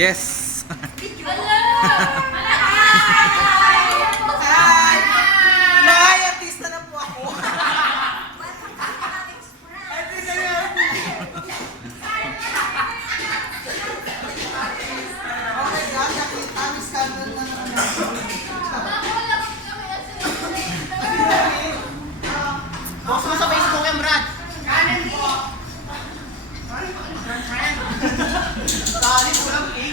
Yes! Hi! Nay, artista na po ako. Artista na ako. Oh my God, nakita ang scandal na Boss mo sa Facebook yan, Brad. Kanin po. Kanin po lang, eh.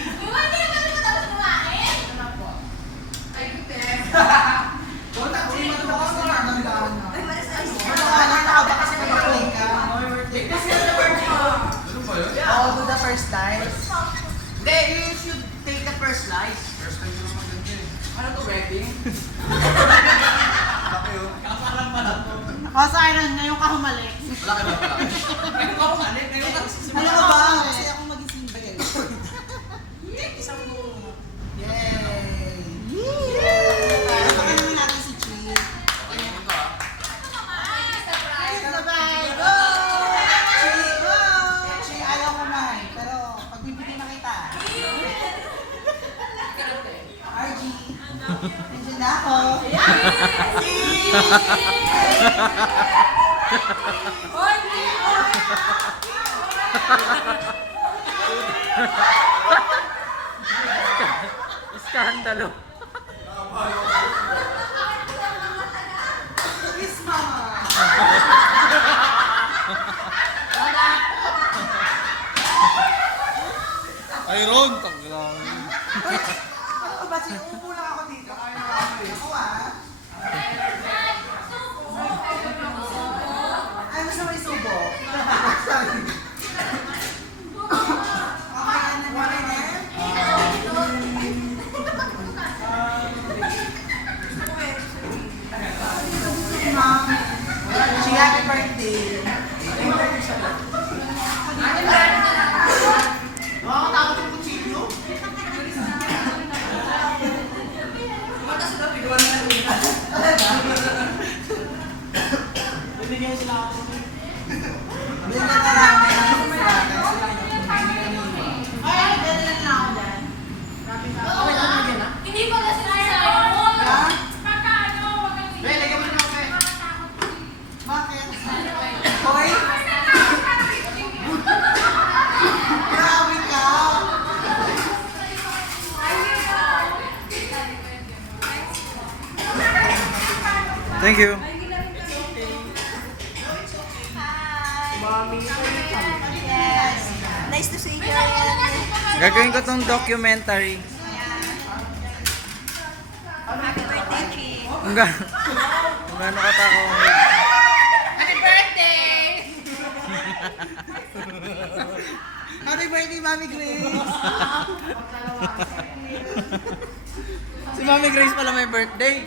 Bota, kung hindi mo ako sa nandaan na. Nakaba kasi mag-play ka. Oh, do the first time. Hindi, you should take the first slice. First time ko naman ganyan eh. Ano to, wedding? Laki yun. Kakasalan pa lang to. Kasi Iron, ngayon ka humalik. Laki ba? Laki. Ngayon ka umalit, ngayon ka Ano ka ba? Kasi ako maging single. isang mo. Yay! Yay! Baka naman natin si Chi. Okay mo ito ah. Sabay! Go! Chi! Go! Chi, ayaw kumain. Pero pagbibigyan na kita. RG. Nandiyan na ako. Iskandalo. Kiss mama. Iron! Taglang. Ano ba? Upo lang ako dito. Ako ah. Ay, gusto mo isubo? Sorry. Okay, ano ba rin eh? Mom, she happy birthday. Makakatakot yung kutsilyo. Matas na, pigawan na lang. Binigyan sila ako. Bigyan na namin ang Ay, ganun lang ako dyan. Okay, tumigyan na. Hindi pa kasi sa'yo. Ha? Pagkaano, wag kang Be, lagyan mo na ako, be. Bakit? Hoy? Grabe ka! Thank you. Yes! Nice to see you again. Gagawin ko tong documentary. Happy birthday, Chi. Kung gaano katako. Happy birthday! Happy birthday, Mami Grace! Si Mami Grace pala may birthday.